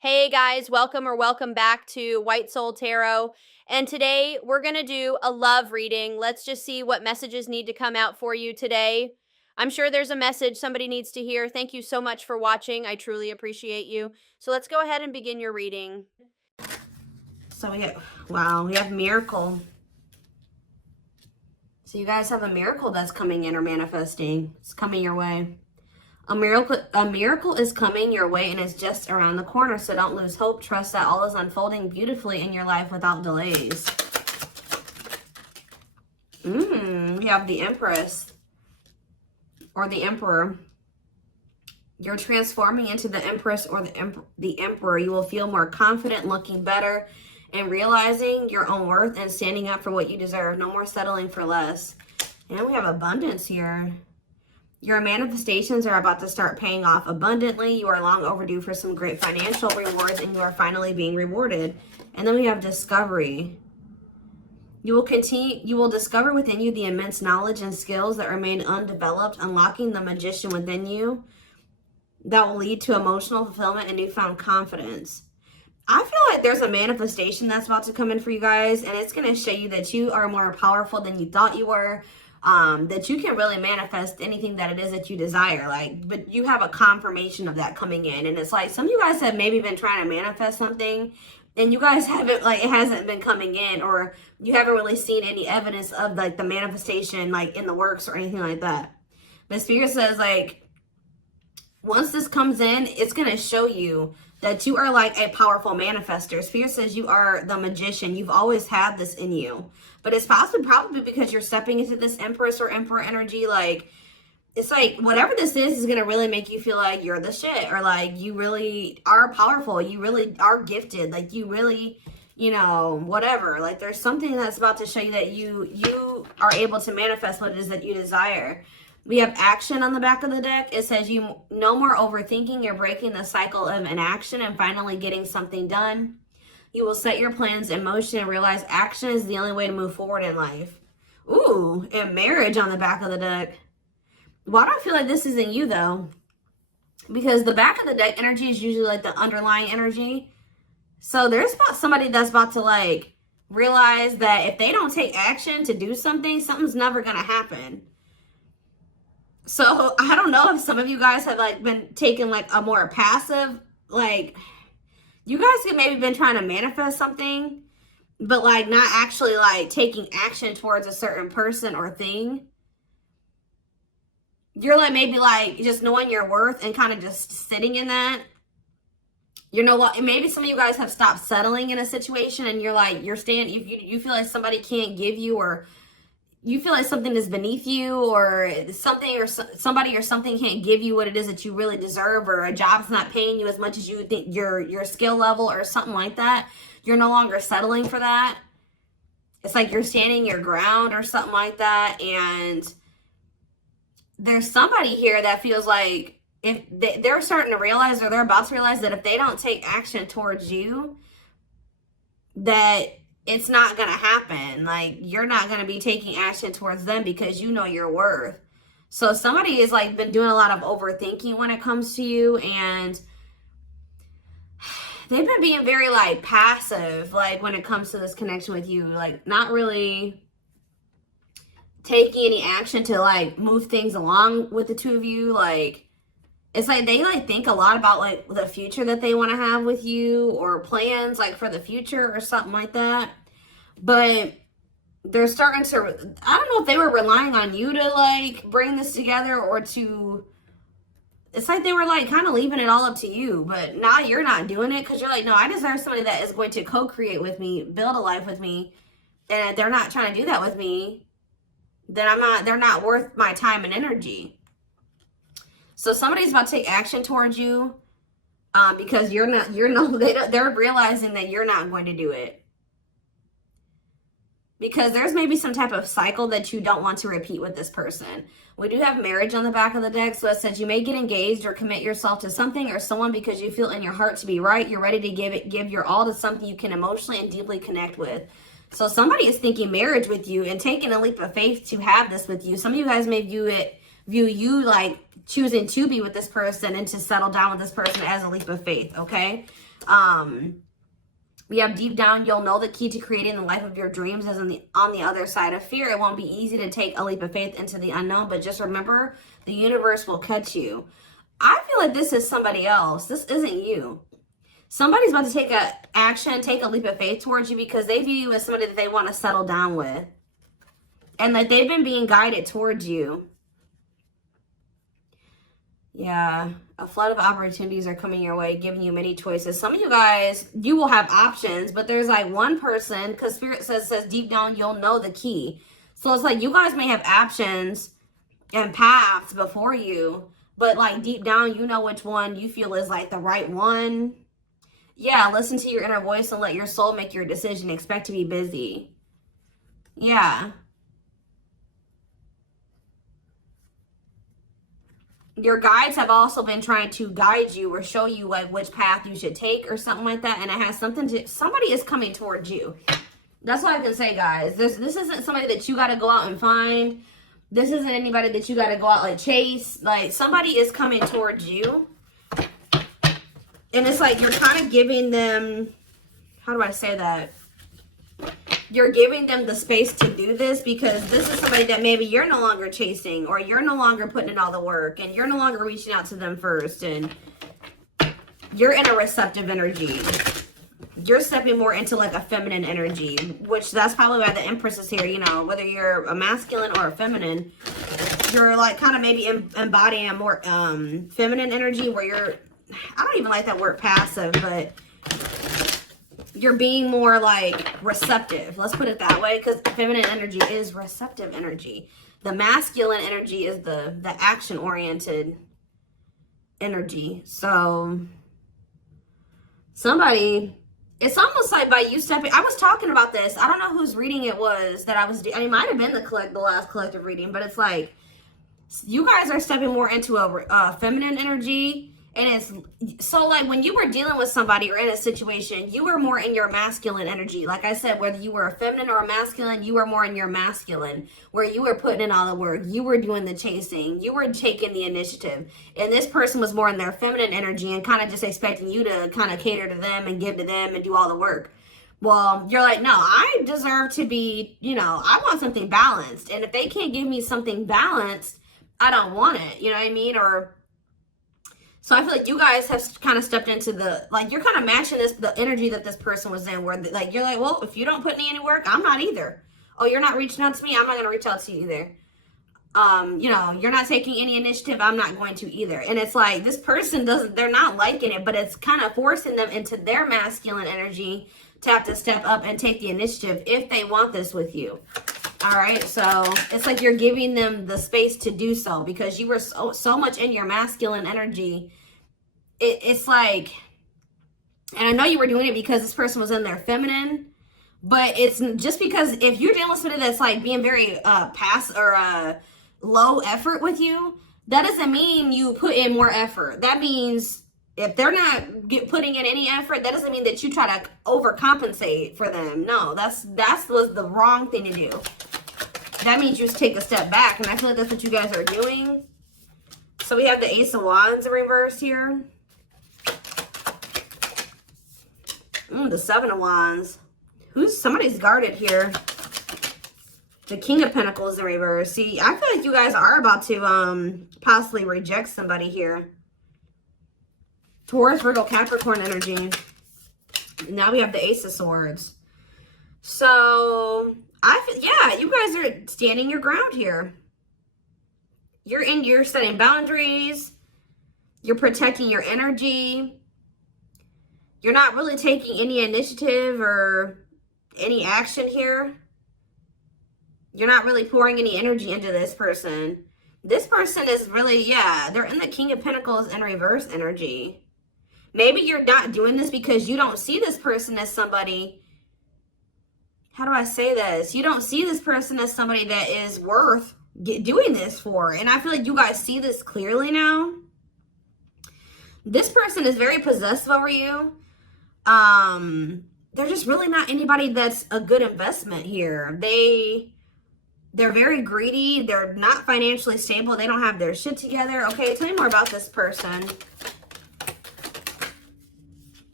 Hey guys, welcome back to White Soul Tarot. And today we're going to do a love reading. Let's just see what messages need to come out for you today. I'm sure there's a message somebody needs to hear. Thank you so much for watching. I truly appreciate you. So let's go ahead and begin your reading. So we have miracle. So you guys have a miracle that's coming in or manifesting. It's coming your way. A miracle is coming your way and is just around the corner. So don't lose hope. Trust that all is unfolding beautifully in your life without delays. We have the Empress or the Emperor. You're transforming into the Empress or the Emperor. You will feel more confident, looking better, and realizing your own worth and standing up for what you deserve. No more settling for less. And we have abundance here. Your manifestations are about to start paying off abundantly. You are long overdue for some great financial rewards, and you are finally being rewarded. And then we have discovery. You will discover within you the immense knowledge and skills that remain undeveloped, unlocking the magician within you that will lead to emotional fulfillment and newfound confidence. I feel like there's a manifestation that's about to come in for you guys, and it's going to show you that you are more powerful than you thought you were. That you can really manifest anything that it is that you desire, but you have a confirmation of that coming in. And it's like some of you guys have maybe been trying to manifest something and you guys haven't, it hasn't been coming in, or you haven't really seen any evidence of the manifestation in the works or anything like that. But Spirit says once this comes in, it's going to show you that you are a powerful manifester. Spirit says you are the magician. You've always had this in you. But it's probably because you're stepping into this Empress or Emperor energy. It's whatever this is going to really make you feel like you're the shit. Or you really are powerful. You really are gifted. You really, whatever. There's something that's about to show you that you are able to manifest what it is that you desire. We have action on the back of the deck. It says no more overthinking. You're breaking the cycle of inaction and finally getting something done. You will set your plans in motion and realize action is the only way to move forward in life. Ooh, and marriage on the back of the deck. Why do I feel like this isn't you, though? Because the back of the deck energy is usually the underlying energy. So there's somebody that's about to realize that if they don't take action to do something, something's never going to happen. So I don't know if some of you guys have been taking a more passive, you guys have maybe been trying to manifest something, but not actually taking action towards a certain person or thing. You're maybe just knowing your worth and kind of just sitting in that. You know what? Maybe some of you guys have stopped settling in a situation, and you're staying. You feel like somebody can't give you, or you feel like something is beneath you, or something or somebody or something can't give you what it is that you really deserve, or a job's not paying you as much as you think your skill level or something like that. You're no longer settling for that. It's you're standing your ground or something like that. And there's somebody here that feels like if they're starting to realize, or they're about to realize, that if they don't take action towards you, that it's not going to happen. You're not going to be taking action towards them because you know your worth. So somebody is been doing a lot of overthinking when it comes to you, and they've been being very passive when it comes to this connection with you, not really taking any action to move things along with the two of you. It's they think a lot about the future that they want to have with you, or plans for the future or something like that. But they're starting to, I don't know if they were relying on you to bring this together, or to, it's they were kind of leaving it all up to you. But now you're not doing it because you're no, I deserve somebody that is going to co-create with me, build a life with me. And if they're not trying to do that with me, then they're not worth my time and energy. So somebody's about to take action towards you because they're realizing that you're not going to do it. Because there's maybe some type of cycle that you don't want to repeat with this person. We do have marriage on the back of the deck. So it says you may get engaged or commit yourself to something or someone because you feel in your heart to be right. You're ready to give your all to something you can emotionally and deeply connect with. So somebody is thinking marriage with you and taking a leap of faith to have this with you. Some of you guys may view you choosing to be with this person and to settle down with this person as a leap of faith, okay? We have deep down, you'll know the key to creating the life of your dreams is on the other side of fear. It won't be easy to take a leap of faith into the unknown, but just remember, the universe will catch you. I feel like this is somebody else. This isn't you. Somebody's about to take a action, take a leap of faith towards you because they view you as somebody that they want to settle down with. And that they've been being guided towards you. Yeah, a flood of opportunities are coming your way, giving you many choices. Some of you guys, you will have options, but there's like one person, because Spirit says deep down, you'll know the key. So it's like you guys may have options and paths before you, but like deep down, you know which one you feel is like the right one. Yeah, listen to your inner voice and let your soul make your decision. Expect to be busy. Yeah. Your guides have also been trying to guide you or show you like which path you should take or something like that. And it has something to, somebody is coming towards you. That's all I can say, guys. This isn't somebody that you got to go out and find. This isn't anybody that you got to go out like chase. Like somebody is coming towards you. And it's like you're kind of giving them, how do I say that? You're giving them the space to do this because this is somebody that maybe you're no longer chasing or you're no longer putting in all the work and you're no longer reaching out to them first and you're in a receptive energy. You're stepping more into like a feminine energy, which that's probably why the Empress is here. You know, whether you're a masculine or a feminine, you're like kind of maybe embodying a more feminine energy where you're, I don't even like that word passive, but you're being more like receptive. Let's put it that way, because feminine energy is receptive energy. The masculine energy is the action-oriented energy. So somebody, it's almost like by you stepping, I was talking about this. I don't know whose reading it was that I was, I mean, it might have been the last collective reading, but it's like you guys are stepping more into a feminine energy. And it's so like when you were dealing with somebody or in a situation, you were more in your masculine energy. Like I said, whether you were a feminine or a masculine, you were more in your masculine, where you were putting in all the work. You were doing the chasing. You were taking the initiative. And this person was more in their feminine energy and kind of just expecting you to kind of cater to them and give to them and do all the work. Well, you're like, no, I deserve to be, you know, I want something balanced. And if they can't give me something balanced, I don't want it. You know what I mean? Or so I feel like you guys have kind of stepped into the, like, you're kind of matching the energy that this person was in, where, like, you're like, well, if you don't put me any work, I'm not either. Oh, you're not reaching out to me? I'm not going to reach out to you either. You know, you're not taking any initiative, I'm not going to either. And it's like, this person they're not liking it, but it's kind of forcing them into their masculine energy to have to step up and take the initiative if they want this with you. All right, so it's like you're giving them the space to do so because you were so much in your masculine energy. It's like, and I know you were doing it because this person was in their feminine, but it's just because if you're dealing with somebody that's like being very low effort with you, that doesn't mean you put in more effort. That means if they're not putting in any effort, that doesn't mean that you try to overcompensate for them. No, that was the wrong thing to do. That means you just take a step back, and I feel like that's what you guys are doing. So we have the Ace of Wands in reverse here. The Seven of Wands. Somebody's guarded here. The King of Pentacles in reverse. See, I feel like you guys are about to possibly reject somebody here. Taurus, Virgo, Capricorn energy. Now we have the Ace of Swords. So yeah, you guys are standing your ground here. You're setting boundaries. You're protecting your energy. You're not really taking any initiative or any action here. You're not really pouring any energy into this person. This person is really, yeah, they're in the King of Pentacles in reverse energy. Maybe you're not doing this because you don't see this person as somebody, how do I say this? You don't see this person as somebody that is worth doing this for. And I feel like you guys see this clearly now. This person is very possessive over you. They're just really not anybody that's a good investment here. They're very greedy. They're not financially stable. They don't have their shit together. Okay, tell me more about this person.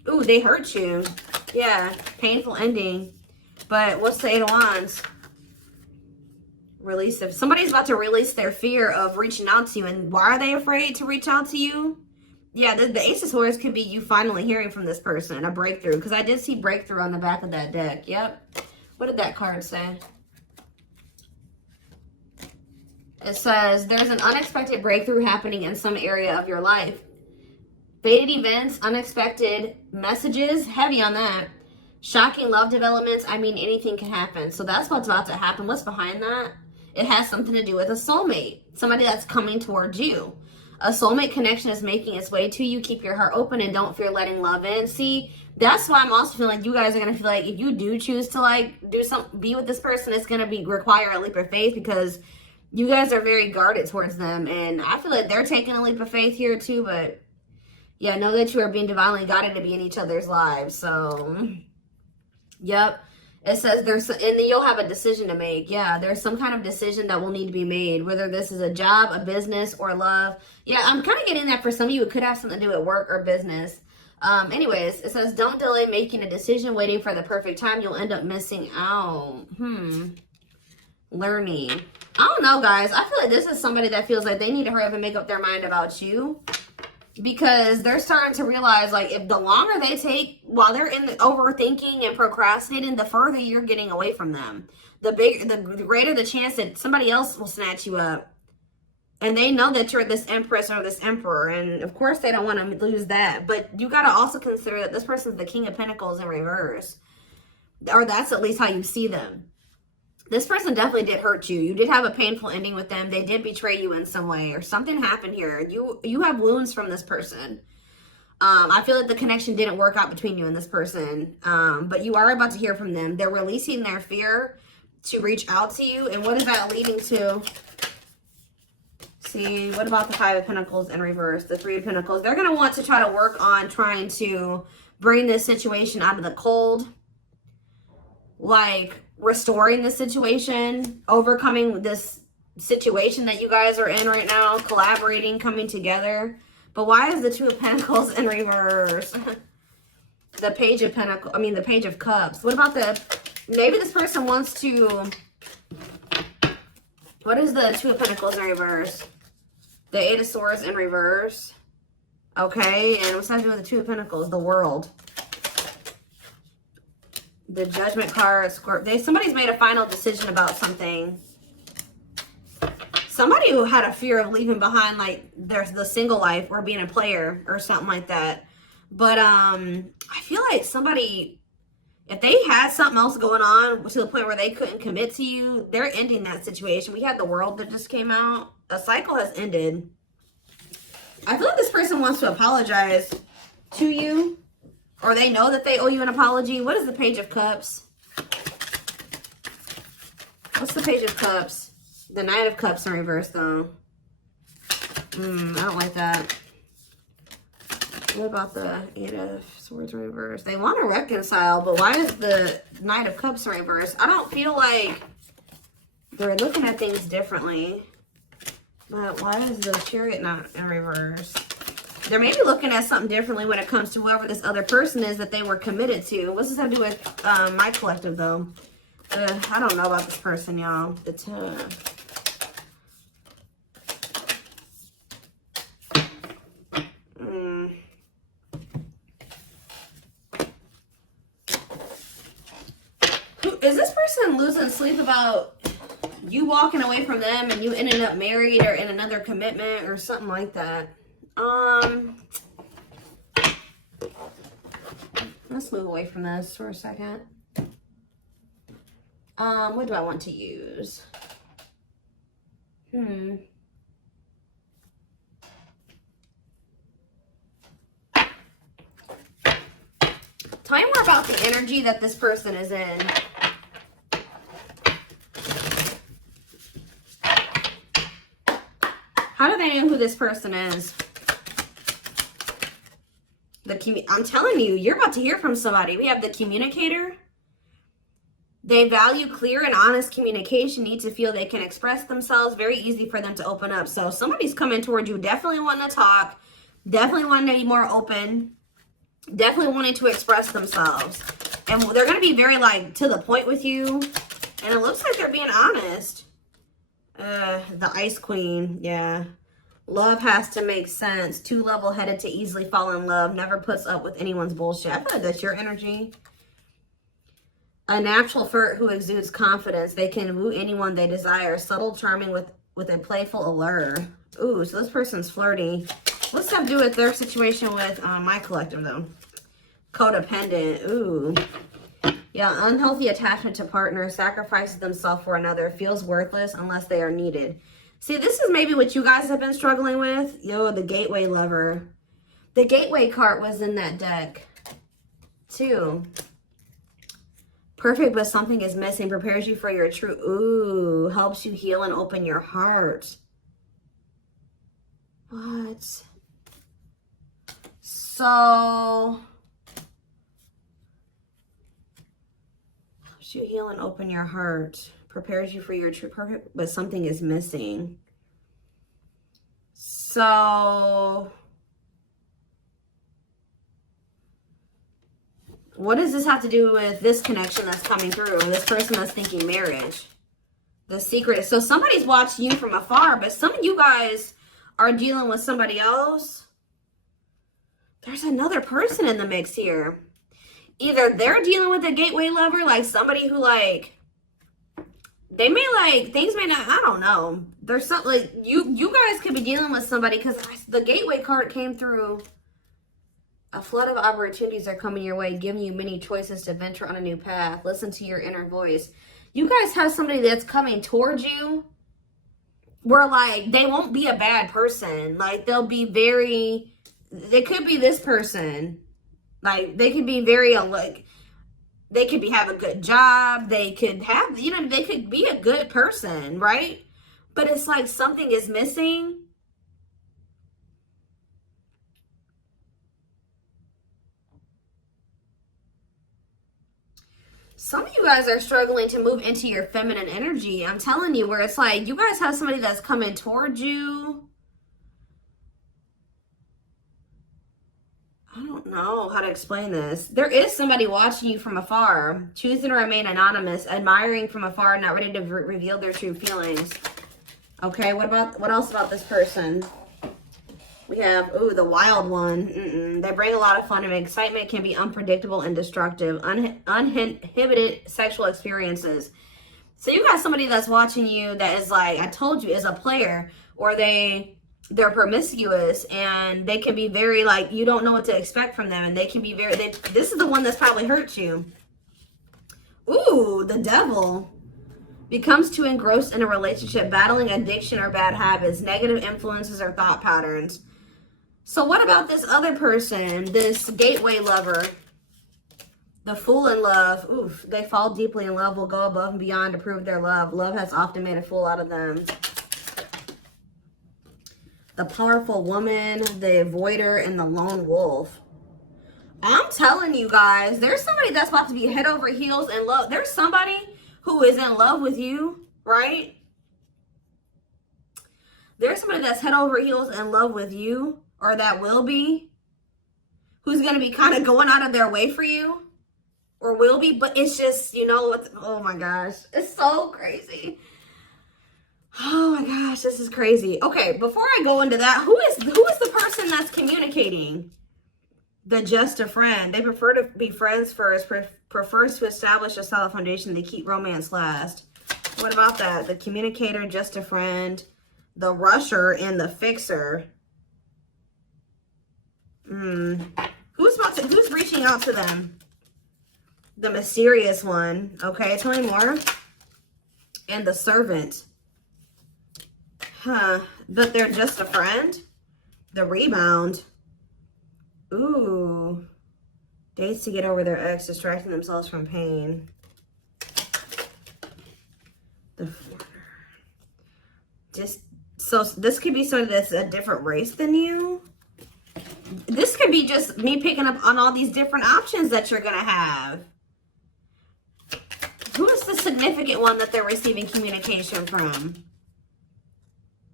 Ooh, they hurt you. Yeah, painful ending. But what's the Eight of Wands? Release. If somebody's about to release their fear of reaching out to you, and why are they afraid to reach out to you? Yeah, the Ace of Swords could be you finally hearing from this person, a breakthrough. Because I did see breakthrough on the back of that deck. Yep. What did that card say? It says, there's an unexpected breakthrough happening in some area of your life. Fated events, unexpected messages, heavy on that. Shocking love developments, I mean, anything can happen. So that's what's about to happen. What's behind that? It has something to do with a soulmate. Somebody that's coming towards you. A soulmate connection is making its way to you. Keep your heart open and don't fear letting love in. See, that's why I'm also feeling like you guys are going to feel like if you do choose to like do something, be with this person, it's going to require a leap of faith because you guys are very guarded towards them. And I feel like they're taking a leap of faith here too. But yeah, know that you are being divinely guided to be in each other's lives. So, yep. It says there's, and then you'll have a decision to make. Yeah, there's some kind of decision that will need to be made, whether this is a job, a business, or love. Yeah, I'm kind of getting that for some of you. It could have something to do with work or business. Anyways, it says don't delay making a decision, waiting for the perfect time. You'll end up missing out. Learning. I don't know, guys. I feel like this is somebody that feels like they need to hurry up and make up their mind about you. Because they're starting to realize, like, if the longer they take while they're in the overthinking and procrastinating, the further you're getting away from them. The greater the chance that somebody else will snatch you up. And they know that you're this empress or this emperor. And, of course, they don't want to lose that. But you got to also consider that this person's the King of Pentacles in reverse. Or that's at least how you see them. This person definitely did hurt you. You did have a painful ending with them. They did betray you in some way, or something happened here. You have wounds from this person. I feel like the connection didn't work out between you and this person. But you are about to hear from them. They're releasing their fear to reach out to you. And what is that leading to? See, what about the Five of Pentacles in reverse? The Three of Pentacles. They're going to want to try to work on trying to bring this situation out of the cold. Like restoring the situation, overcoming this situation that you guys are in right now, collaborating, coming together. But why is the Two of Pentacles in reverse? The Page of Pentacles, I mean the Page of Cups. What about maybe this person wants to, what is the Two of Pentacles in reverse? The Eight of Swords in reverse. Okay, and what's that to do with the Two of Pentacles? The World. The Judgment card, Scorpio. Somebody's made a final decision about something. Somebody who had a fear of leaving behind, like, there's the single life or being a player or something like that. But I feel like somebody, if they had something else going on to the point where they couldn't commit to you, they're ending that situation. We had the World that just came out. A cycle has ended. I feel like this person wants to apologize to you. Or they know that they owe you an apology. What is the Page of Cups? What's the Page of Cups? The Knight of Cups in reverse, though. I don't like that. What about the Eight of Swords in reverse? They want to reconcile, but why is the Knight of Cups in reverse? I don't feel like they're looking at things differently. But why is the Chariot not in reverse? They're maybe looking at something differently when it comes to whoever this other person is that they were committed to. What's this have to do with my collective, though? I don't know about this person, y'all. Is this person losing sleep about you walking away from them and you ending up married or in another commitment or something like that? Let's move away from this for a second. What do I want to use? Tell me more about the energy that this person is in. How do they know who this person is? I'm telling you, you're about to hear from somebody. We have the Communicator. They value clear and honest communication, need to feel they can express themselves. Very easy for them to open up. So somebody's coming toward you, definitely wanting to talk, definitely wanting to be more open. Definitely wanting to express themselves. And they're going to be very, like, to the point with you. And it looks like they're being honest. The Ice Queen, yeah. Love has to make sense. Too level-headed to easily fall in love. Never puts up with anyone's bullshit. I feel like that's your energy. A natural flirt who exudes confidence. They can woo anyone they desire. Subtle, charming with a playful allure. Ooh, so this person's flirty. What's that do with their situation with my collective, though? Codependent. Ooh. Yeah, unhealthy attachment to partner. Sacrifices themselves for another. Feels worthless unless they are needed. See, this is maybe what you guys have been struggling with. Yo, the gateway lover. The gateway card was in that deck, too. Perfect, but something is missing. Prepares you for your true. Ooh, helps you heal and open your heart. What? So, helps you heal and open your heart. Prepares you for your true. Perfect, but something is missing. So, what does this have to do with this connection that's coming through? This person that's thinking marriage. The secret. So somebody's watching you from afar, but some of you guys are dealing with somebody else. There's another person in the mix here. Either they're dealing with a gateway lover, like somebody who, like, they may, like, things may not, I don't know. There's something, like, you guys could be dealing with somebody, because the gateway card came through. A flood of opportunities are coming your way, giving you many choices to venture on a new path. Listen to your inner voice. You guys have somebody that's coming towards you where, like, they won't be a bad person. Like, they'll be very, they could be this person. Like, they could be very, like, they could have a good job. They could have, you know, they could be a good person, right? But it's like something is missing. Some of you guys are struggling to move into your feminine energy. I'm telling you, where it's like you guys have somebody that's coming towards you. I don't know how to explain this. There is somebody watching you from afar, choosing to remain anonymous, admiring from afar, not ready to reveal their true feelings. Okay, what else about this person? We have, ooh, the wild one. They bring a lot of fun and excitement, can be unpredictable and destructive. Uninhibited sexual experiences. So you got somebody that's watching you that is, like, I told you, is a player, or they're promiscuous, and they can be very, like, you don't know what to expect from them, and they can be very, this is the one that's probably hurt you. Ooh, the devil. Becomes too engrossed in a relationship, battling addiction or bad habits, negative influences or thought patterns. So what about this other person, this gateway lover? The fool in love. Oof, they fall deeply in love, will go above and beyond to prove their love. Love has often made a fool out of them. The powerful woman, the avoider, and the lone wolf. I'm telling you guys, there's somebody that's about to be head over heels in love. There's somebody who is in love with you, right? There's somebody that's head over heels in love with you, or that will be, who's going to be kind of going out of their way for you, or will be, but it's just, you know, oh my gosh, it's so crazy. Oh my gosh, this is crazy. Okay, before I go into that, who is the person that's communicating? The just a friend. They prefer to be friends first, prefers to establish a solid foundation. They keep romance last. What about that? The communicator, just a friend, the rusher, and the fixer. Who's reaching out to them? The mysterious one. Okay, tell me more. And the servant. Huh. But they're just a friend? The rebound. Ooh. Dates to get over their ex, distracting themselves from pain. The so this could be somebody that's a different race than you. This could be just me picking up on all these different options that you're gonna have. Who is the significant one that they're receiving communication from?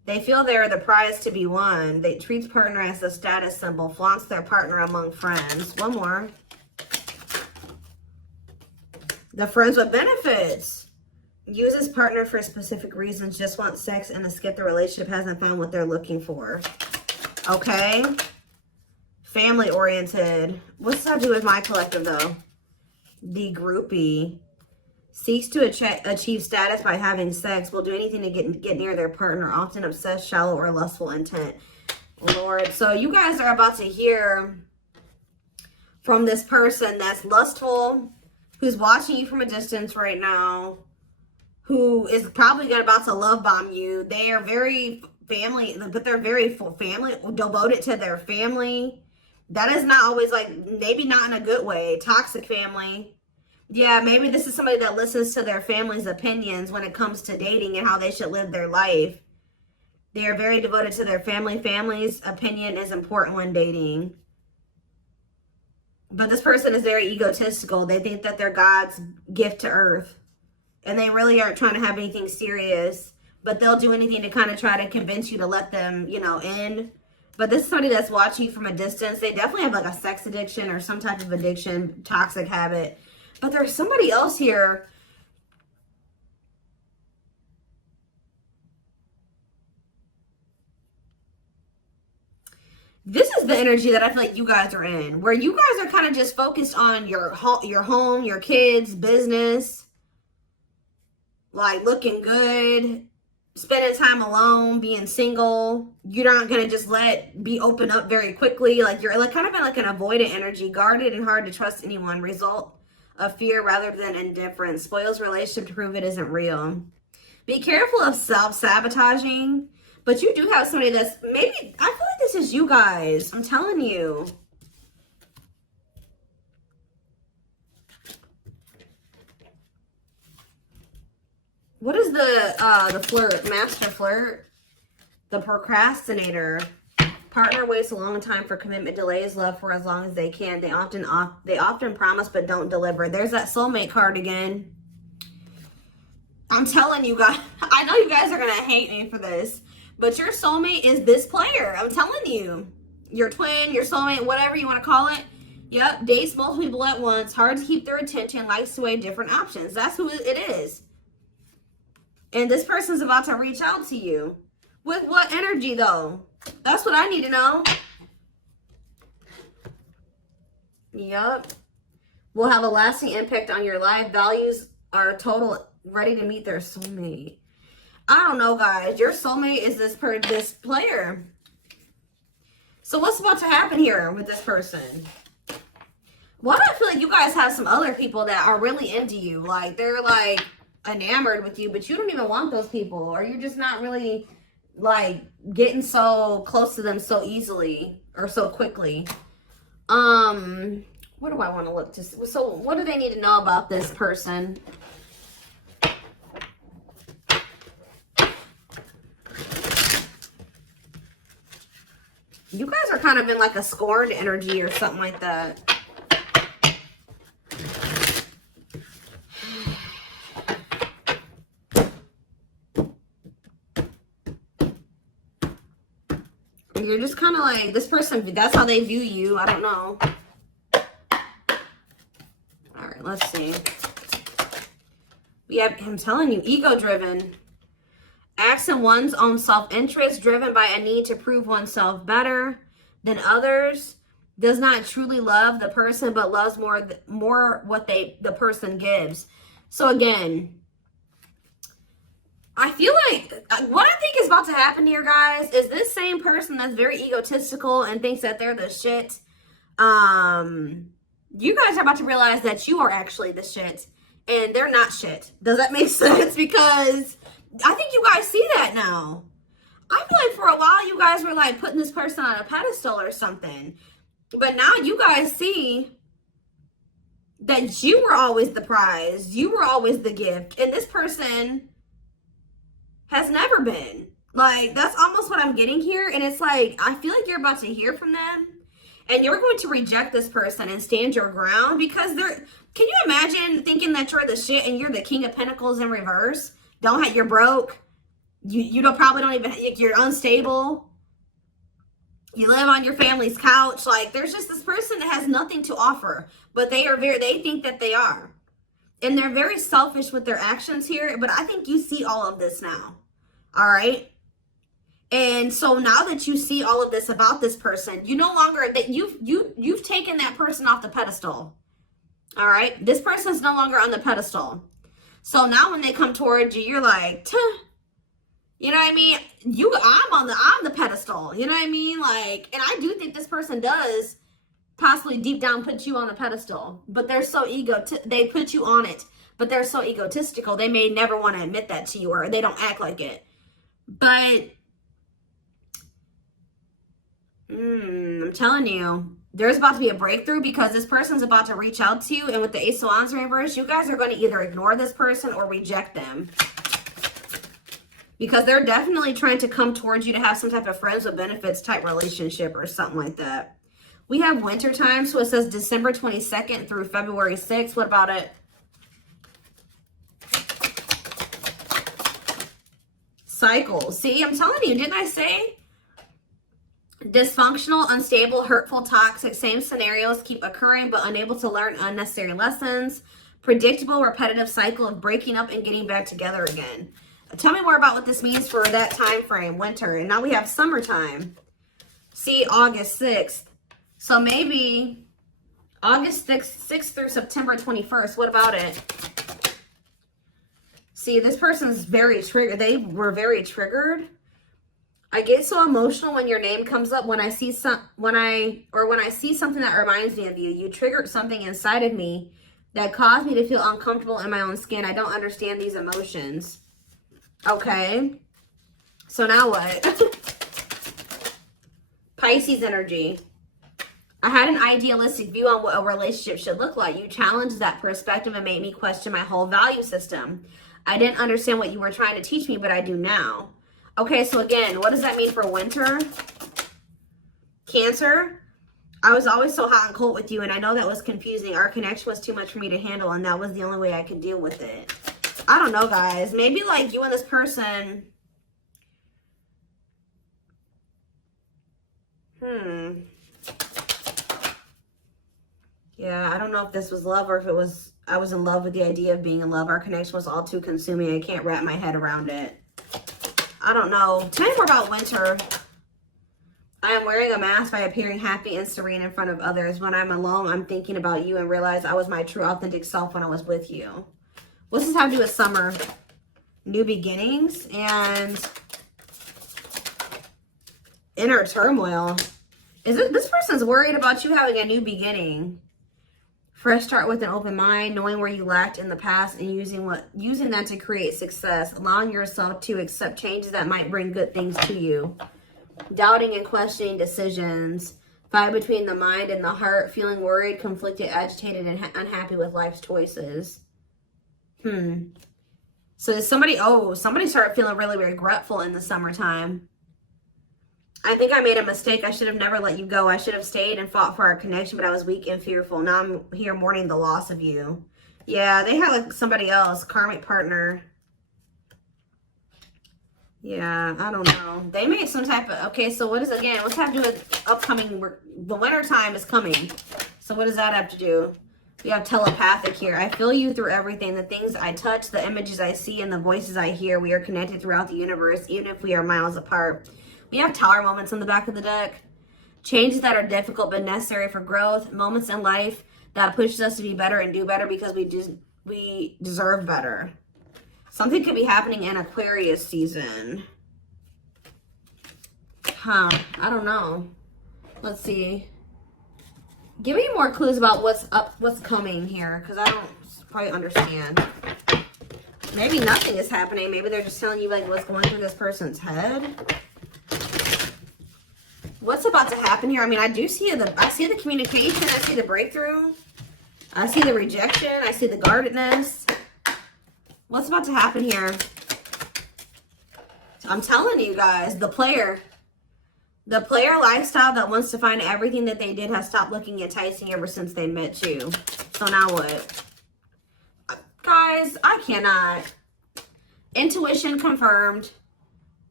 They feel they're the prize to be won. They treat partner as a status symbol, flaunts their partner among friends. One more. The friends with benefits. Uses partner for specific reasons, just want sex and to skip the relationship, hasn't found what they're looking for. Okay. Family oriented. What's that do with my collective though? The groupie. Seeks to achieve status by having sex, will do anything to get near their partner, often obsessed, shallow, or lustful intent. Lord, so you guys are about to hear from this person that's lustful, who's watching you from a distance right now, who is probably about to love bomb you. They are very family, but they're very family, devoted to their family. That is not always like, maybe not in a good way, toxic family. Yeah, maybe this is somebody that listens to their family's opinions when it comes to dating and how they should live their life. They are very devoted to their family. Family's opinion is important when dating. But this person is very egotistical. They think that they're God's gift to earth. And they really aren't trying to have anything serious. But they'll do anything to kind of try to convince you to let them, you know, in. But this is somebody that's watching you from a distance. They definitely have like a sex addiction or some type of addiction, toxic habit. But there's somebody else here. This is the energy that I feel like you guys are in, where you guys are kind of just focused on your home, your kids, business, like looking good, spending time alone, being single. You're not gonna just be open up very quickly. Like you're like kind of in like an avoidant energy, guarded and hard to trust anyone. Result of fear rather than indifference. Spoils relationship to prove it isn't real. Be careful of self-sabotaging. But you do have somebody that's maybe, I feel like this is you guys. I'm telling you. What is the flirt? Master flirt? The procrastinator. Partner waits a long time for commitment, delays love for as long as they can. They often promise but don't deliver. There's that soulmate card again. I'm telling you guys, I know you guys are going to hate me for this, but your soulmate is this player. I'm telling you. Your twin, your soulmate, whatever you want to call it. Yep, dates multiple people at once, hard to keep their attention, likes to weigh different options. That's who it is. And this person's about to reach out to you. With what energy though? That's what I need to know. Yup. Will have a lasting impact on your life. Values are total, ready to meet their soulmate. I don't know, guys. Your soulmate is this player. So what's about to happen here with this person? Why do I feel like you guys have some other people that are really into you? Like, they're like enamored with you, but you don't even want those people. Or you're just not really like getting so close to them so easily or so quickly. What do I want to look to see? So what do they need to know about this person? You guys are kind of in like a scorned energy or something like that. You're just kind of like, this person, that's how they view you. I don't know. All right, let's see. We have him telling you, ego-driven. Acts in one's own self-interest, driven by a need to prove oneself better than others. Does not truly love the person, but loves more what the person gives. So again, I feel like what I think is about to happen here, guys, is this same person that's very egotistical and thinks that they're the shit. You guys are about to realize that you are actually the shit and they're not shit. Does that make sense? Because I think you guys see that now. I feel like for a while you guys were like putting this person on a pedestal or something. But now you guys see that you were always the prize. You were always the gift. And this person has never been. Like, that's almost what I'm getting here. And it's like, I feel like you're about to hear from them. And you're going to reject this person and stand your ground. Because they're, can you imagine thinking that you're the shit and you're the King of Pentacles in reverse? You're broke. You don't probably don't even, you're unstable. You live on your family's couch. Like, there's just this person that has nothing to offer, but they think that they are. And they're very selfish with their actions here, but I think you see all of this now. All right? And so now that you see all of this about this person, you no longer, that you've taken that person off the pedestal. All right? This person's no longer on the pedestal. So now when they come towards you, you're like, tuh. You know what I mean? I'm the pedestal. You know what I mean? Like, and I do think this person does possibly deep down put you on a pedestal, but they're so they put you on it, but they're so egotistical. They may never want to admit that to you, or they don't act like it. But I'm telling you, there's about to be a breakthrough because this person's about to reach out to you. And with the Ace of Wands reverse, you guys are going to either ignore this person or reject them. Because they're definitely trying to come towards you to have some type of friends with benefits type relationship or something like that. We have winter time, so it says December 22nd through February 6th. What about it? Cycles. See, I'm telling you, didn't I say? Dysfunctional, unstable, hurtful, toxic, same scenarios keep occurring but unable to learn unnecessary lessons. Predictable, repetitive cycle of breaking up and getting back together again. Tell me more about what this means for that time frame, winter. And now we have summertime. See, August 6th. So maybe August 6th through September 21st. What about it? See, this person's very triggered. They were very triggered. I get so emotional when your name comes up. When I see something that reminds me of you. You triggered something inside of me that caused me to feel uncomfortable in my own skin. I don't understand these emotions. Okay, so now what? Pisces energy. I had an idealistic view on what a relationship should look like. You challenged that perspective and made me question my whole value system. I didn't understand what you were trying to teach me, but I do now. Okay, so again, what does that mean for winter? Cancer. I was always so hot and cold with you, and I know that was confusing. Our connection was too much for me to handle, and that was the only way I could deal with it. I don't know, guys. Maybe like you and this person. Yeah, I don't know if this was love or if it was, I was in love with the idea of being in love. Our connection was all too consuming. I can't wrap my head around it. I don't know. Tell me more about winter. I am wearing a mask by appearing happy and serene in front of others. When I'm alone, I'm thinking about you and realize I was my true authentic self when I was with you. What's this have to do with summer? New beginnings and inner turmoil. Is it this person's worried about you having a new beginning? Fresh start with an open mind, knowing where you lacked in the past and using that to create success. Allowing yourself to accept changes that might bring good things to you. Doubting and questioning decisions. Fight between the mind and the heart. Feeling worried, conflicted, agitated, and unhappy with life's choices. So somebody started feeling really regretful in the summertime. I think I made a mistake. I should have never let you go. I should have stayed and fought for our connection, but I was weak and fearful. Now I'm here mourning the loss of you. Yeah, they had like somebody else, karmic partner. Yeah, I don't know. They made some type of, okay, so what is, again, what's that have to do with upcoming, the winter time is coming. So what does that have to do? We have telepathic here. I feel you through everything. The things I touch, the images I see, and the voices I hear. We are connected throughout the universe, even if we are miles apart. We have tower moments on the back of the deck. Changes that are difficult but necessary for growth. Moments in life that pushes us to be better and do better because we deserve better. Something could be happening in Aquarius season. I don't know. Let's see. Give me more clues about what's coming here, because I don't quite understand. Maybe nothing is happening. Maybe they're just telling you like what's going through this person's head. What's about to happen here? I mean, I see the communication. I see the breakthrough. I see the rejection. I see the guardedness. What's about to happen here? I'm telling you guys, the player lifestyle that wants to find everything that they did has stopped looking enticing ever since they met you. So now what? Guys, I cannot. Intuition confirmed.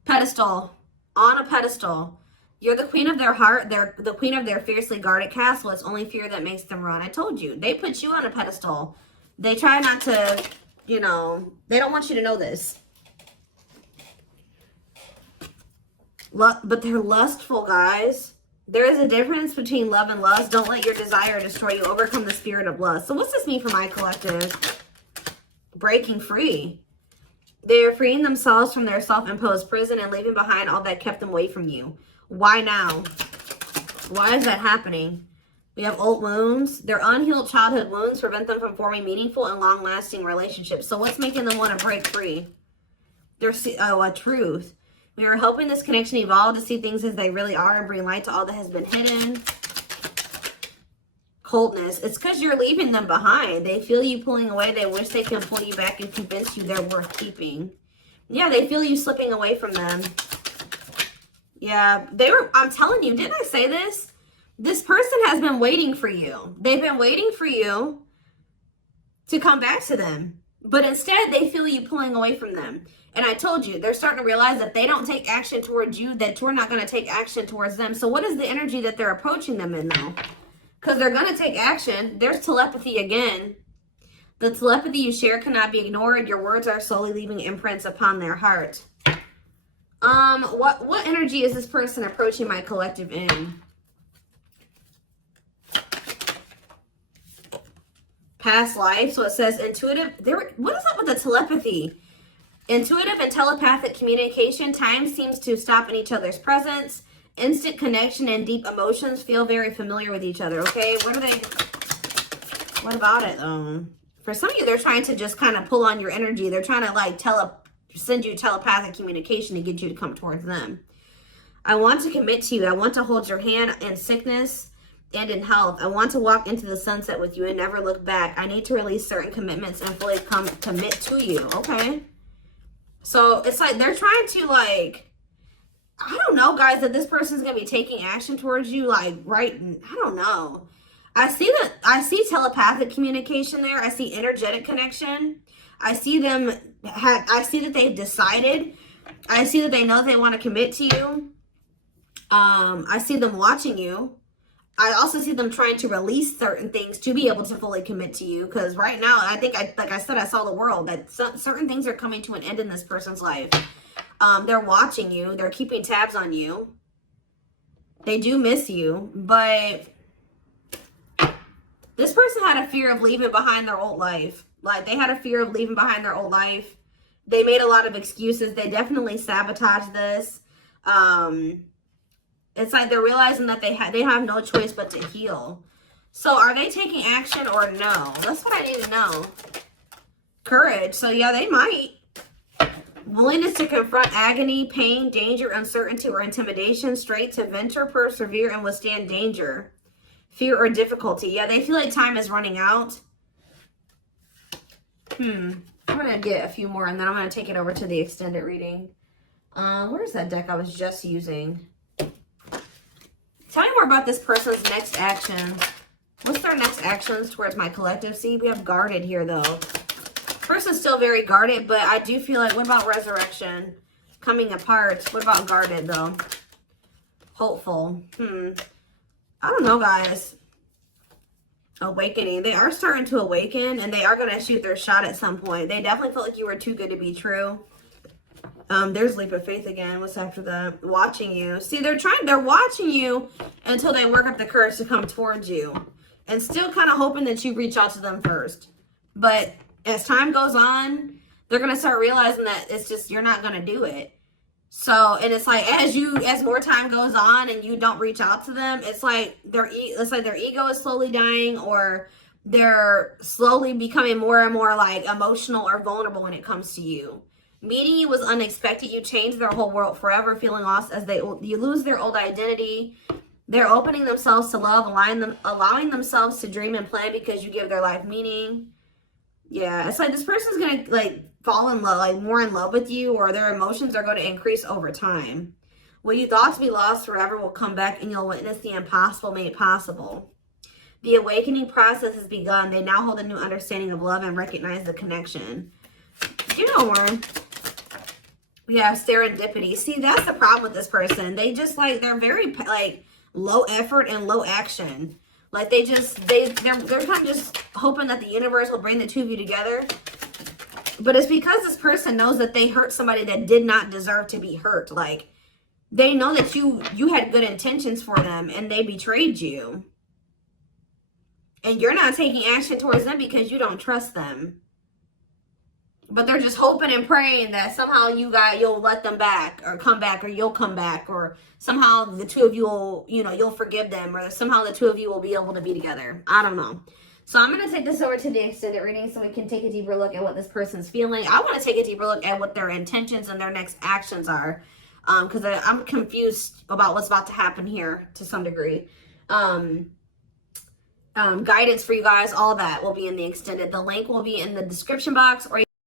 Pedestal. On a pedestal. You're the queen of their heart. They're the queen of their fiercely guarded castle. It's only fear that makes them run. I told you. They put you on a pedestal. They try not to, you know, they don't want you to know this. But they're lustful, guys. There is a difference between love and lust. Don't let your desire destroy you. Overcome the spirit of lust. So what's this mean for my collective? Breaking free. They are freeing themselves from their self-imposed prison and leaving behind all that kept them away from you. Why now? Why is that happening? We have old wounds. Their unhealed childhood wounds prevent them from forming meaningful and long-lasting relationships. So what's making them want to break free? There's a truth. We are helping this connection evolve to see things as they really are and bring light to all that has been hidden. Coldness. It's because you're leaving them behind. They feel you pulling away. They wish they can pull you back and convince you they're worth keeping. Yeah, they feel you slipping away from them. Yeah, I'm telling you, didn't I say this? This person has been waiting for you. They've been waiting for you to come back to them. But instead, they feel you pulling away from them. And I told you, they're starting to realize that they don't take action towards you, that you're not going to take action towards them. So what is the energy that they're approaching them in, though? Because they're going to take action. There's telepathy again. The telepathy you share cannot be ignored. Your words are slowly leaving imprints upon their heart. What energy is this person approaching my collective in? Past life. So it says intuitive. What is up with the telepathy? Intuitive and telepathic communication. Time seems to stop in each other's presence. Instant connection and deep emotions. Feel very familiar with each other. Okay, what about it? For some of you, they're trying to just kind of pull on your energy. They're trying to like send you telepathic communication to get you to come towards them. I want to commit to you. I want to hold your hand in sickness and in health. I want to walk into the sunset with you and never look back. I need to release certain commitments and fully commit to you. Okay. So it's like they're trying to like, I don't know, guys, that this person's going to be taking action towards you. Like, right. I don't know. I see telepathic communication there. I see energetic connection. I see I see that they've decided. I see that they know they want to commit to you. I see them watching you. I also see them trying to release certain things to be able to fully commit to you. Because right now, I think, like I said, I saw the world. That certain things are coming to an end in this person's life. They're watching you. They're keeping tabs on you. They do miss you. But this person had a fear of leaving behind their old life. Like, they had a fear of leaving behind their old life. They made a lot of excuses. They definitely sabotaged this. It's like they're realizing that they have no choice but to heal. So are they taking action or no? That's what I need to know. Courage. So yeah, they might. Willingness to confront agony, pain, danger, uncertainty, or intimidation. Straight to venture, persevere, and withstand danger. Fear or difficulty. Yeah, they feel like time is running out. I'm going to get a few more and then I'm going to take it over to the extended reading. Where's that deck I was just using? Tell me more about this person's next action. What's their next actions towards my collective? See, we have guarded here, though. Person's still very guarded, but I do feel like, what about resurrection? Coming apart. What about guarded, though? Hopeful. I don't know, guys. Awakening. They are starting to awaken, and they are going to shoot their shot at some point. They definitely felt like you were too good to be true. There's leap of faith again. What's after that? Watching you. See, they're watching you until they work up the courage to come towards you. And still kind of hoping that you reach out to them first. But as time goes on, they're going to start realizing that it's just, you're not going to do it. So, and it's like, as more time goes on and you don't reach out to them, it's like their ego is slowly dying, or they're slowly becoming more and more like emotional or vulnerable when it comes to you. Meeting you was unexpected. You changed their whole world forever, feeling lost as you lose their old identity. They're opening themselves to love, allowing themselves to dream and plan because you give their life meaning. Yeah, it's like this person's going to like fall in love, like more in love with you, or their emotions are going to increase over time. What you thought to be lost forever will come back and you'll witness the impossible made possible. The awakening process has begun. They now hold a new understanding of love and recognize the connection. You know more. Yeah, serendipity. See, that's the problem with this person. They just like, they're very like low effort and low action. Like they're kind of just hoping that the universe will bring the two of you together. But it's because this person knows that they hurt somebody that did not deserve to be hurt. Like they know that you had good intentions for them and they betrayed you. And you're not taking action towards them because you don't trust them. But they're just hoping and praying that somehow you'll let them back or come back, or you'll come back, or somehow the two of you will, you'll forgive them, or somehow the two of you will be able to be together. I don't know. So I'm going to take this over to the extended reading so we can take a deeper look at what this person's feeling. I want to take a deeper look at what their intentions and their next actions are, because I'm confused about what's about to happen here to some degree. Guidance for you guys, all that will be in the extended. The link will be in the description box, or